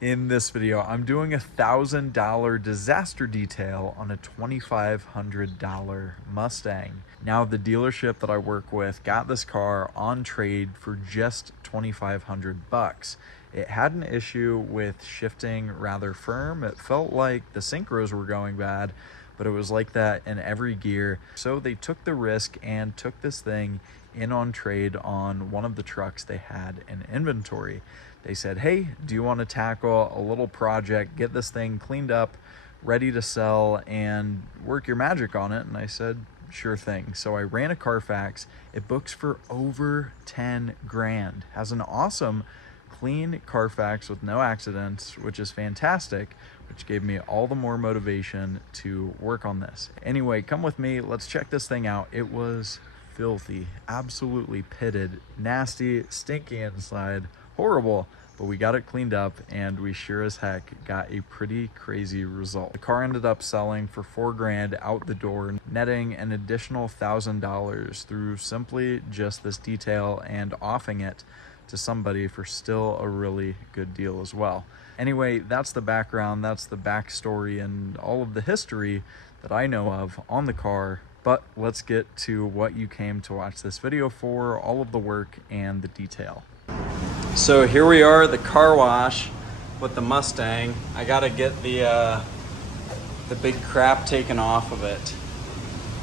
In this video, I'm doing a $1,000 disaster detail on a $2,500 Mustang. Now, the dealership that I work with got this car on trade for just $2,500. It had an issue with shifting rather firm. It felt like the synchros were going bad, but it was like that in every gear. So they took the risk and took this thing in on trade on one of the trucks they had in inventory. They said, hey, do you want to tackle a little project, get this thing cleaned up, ready to sell, and work your magic on it? And I said, sure thing. So I ran a Carfax. It books for over 10 grand. Has an awesome clean Carfax with no accidents, which is fantastic, which gave me all the more motivation to work on this. Anyway, come with me. Let's check this thing out. It was filthy, absolutely pitted, nasty, stinky inside, horrible, but we got it cleaned up and we sure as heck got a pretty crazy result. The car ended up selling for 4 grand out the door, netting an additional $1,000 through simply just this detail and offing it to somebody for still a really good deal as well. Anyway, that's the background, that's the backstory and all of the history that I know of on the car. But let's get to what you came to watch this video for, all of the work and the detail. So here we are at the car wash with the Mustang. I gotta get the big crap taken off of it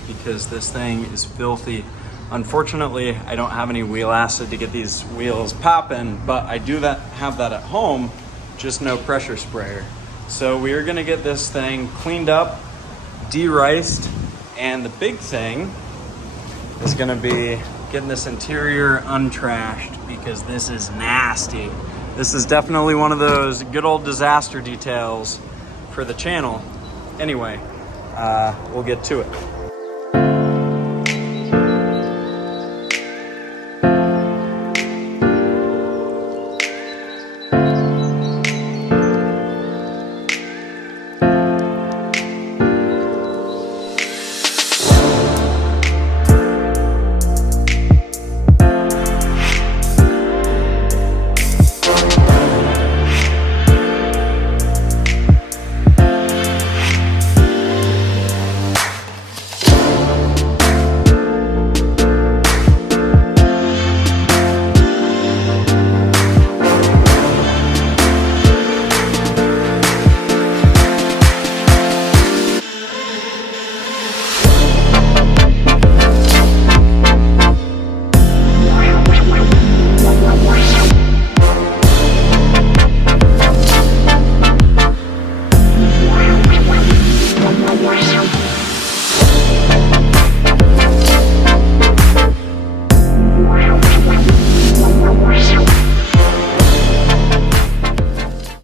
because this thing is filthy. Unfortunately, I don't have any wheel acid to get these wheels popping, but I do have that at home, just no pressure sprayer. So we are gonna get this thing cleaned up, de-riced, and the big thing is gonna be getting this interior untrashed because this is nasty. This is definitely one of those good old disaster details for the channel. Anyway, we'll get to it.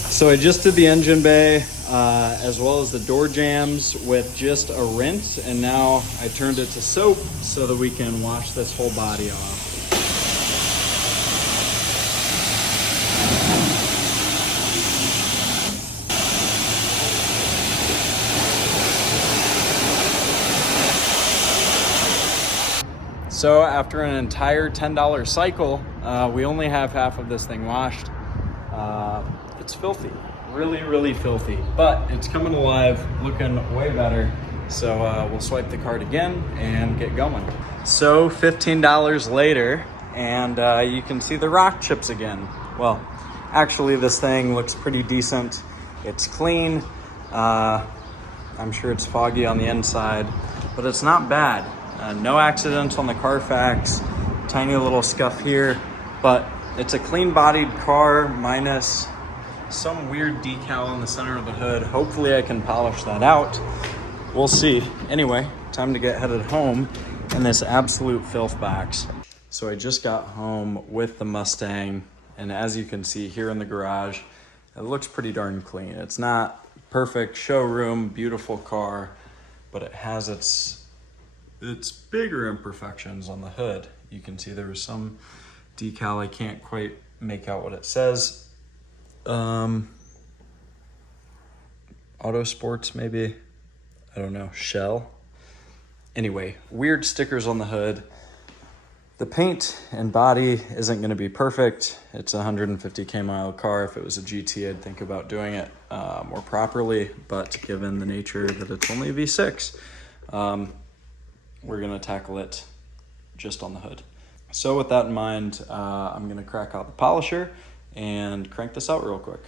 So I just did the engine bay as well as the door jambs with just a rinse, and now I turned it to soap so that we can wash this whole body off. So after an entire $10 cycle, we only have half of this thing washed. It's filthy, really filthy, but it's coming alive, looking way better. So we'll swipe the card again and get going. So $15 later, and you can see the rock chips again. Well, actually this thing looks pretty decent. It's clean. I'm sure it's foggy on the inside, but it's not bad. No accidents on the Carfax, tiny little scuff here, but it's a clean bodied car minus some weird decal on the center of the hood. Hopefully I can polish that out. We'll see. Anyway, time to get headed home in this absolute filth box. So I just got home with the Mustang, and as you can see here in the garage, it looks pretty darn clean. It's not perfect showroom, beautiful car, but it has its bigger imperfections on the hood. You can see there was some decal. I can't quite make out what it says. Auto Sports maybe, I don't know, Shell. Anyway, weird stickers on the hood. The paint and body isn't going to be perfect. It's a 150K mile car. If it was a GT, I'd think about doing it more properly. But given the nature that it's only a V6, we're going to tackle it just on the hood. So with that in mind, I'm going to crack out the polisher and crank this out real quick.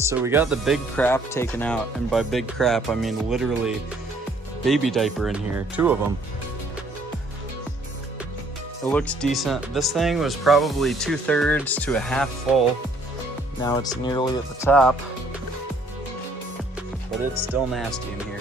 So we got the big crap taken out, and by big crap I mean literally baby diaper in here, 2 of them. It looks decent. This thing was probably 2/3 to a half full. Now it's nearly at the top, but it's still nasty in here.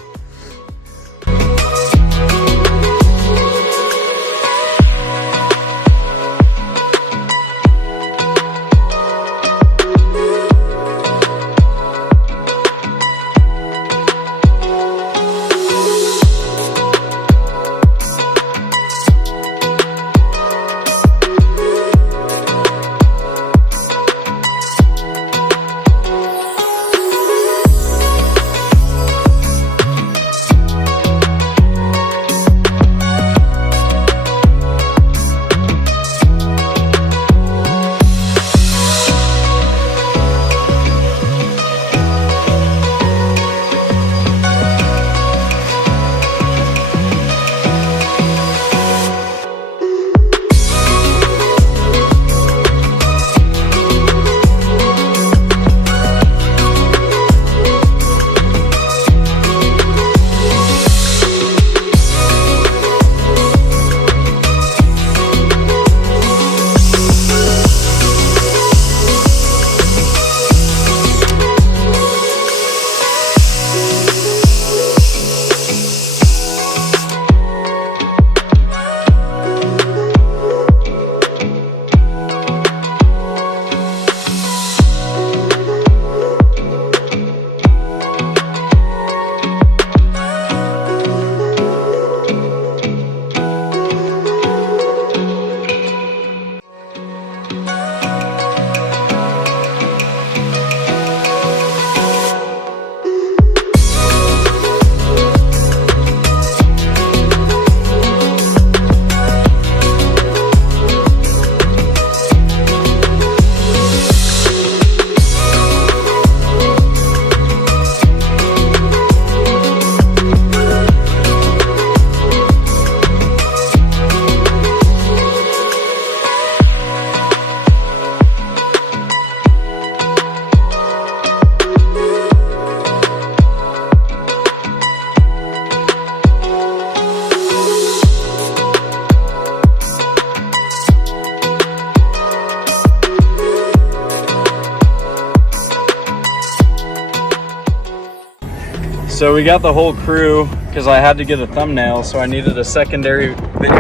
So we got the whole crew because I had to get a thumbnail, so I needed a secondary video.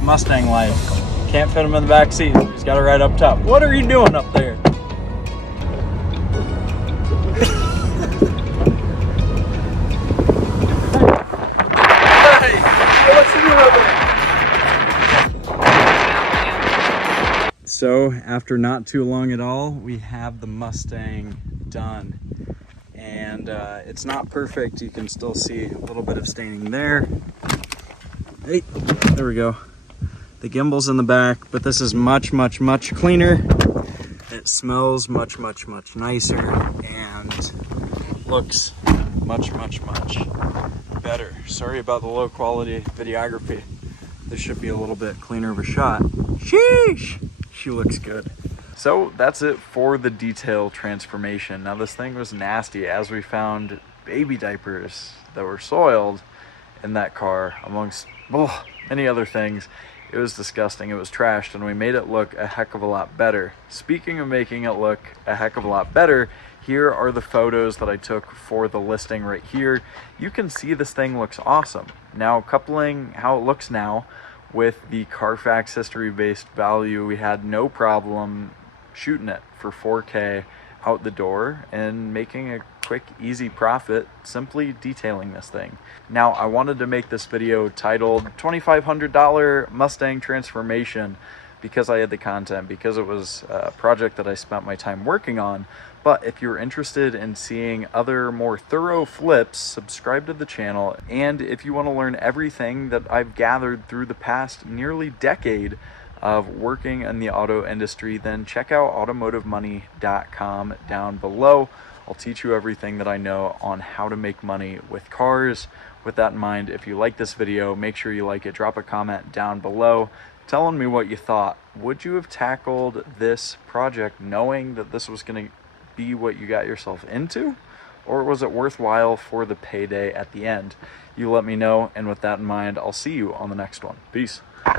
Mustang life. Can't fit him in the back seat. He's got it right up top. What are you doing up there? So after not too long at all, we have the Mustang done. And it's not perfect. You can still see a little bit of staining there. Hey, there we go. The gimbal's in the back, but this is much, much, much cleaner. It smells much, much, much nicer and looks much, much, much better. Sorry about the low quality videography. This should be a little bit cleaner of a shot. Sheesh! She looks good. So that's it for the detail transformation. Now this thing was nasty, as we found baby diapers that were soiled in that car, amongst many other things. It was disgusting, it was trashed, and we made it look a heck of a lot better. Speaking of making it look a heck of a lot better, here are the photos that I took for the listing right here. You can see this thing looks awesome. Now, coupling how it looks now with the Carfax history-based value, we had no problem shooting it for 4K out the door and making a quick, easy profit simply detailing this thing. Now, I wanted to make this video titled $2,500 Mustang Transformation because I had the content, because it was a project that I spent my time working on. But if you're interested in seeing other more thorough flips, subscribe to the channel. And if you want to learn everything that I've gathered through the past nearly decade of working in the auto industry, then check out automotivemoney.com down below. I'll teach you everything that I know on how to make money with cars. With that in mind, if you like this video, make sure you like it, drop a comment down below telling me what you thought. Would you have tackled this project knowing that this was going to be what you got yourself into? Or was it worthwhile for the payday at the end? You let me know, and with that in mind, I'll see you on the next one. Peace.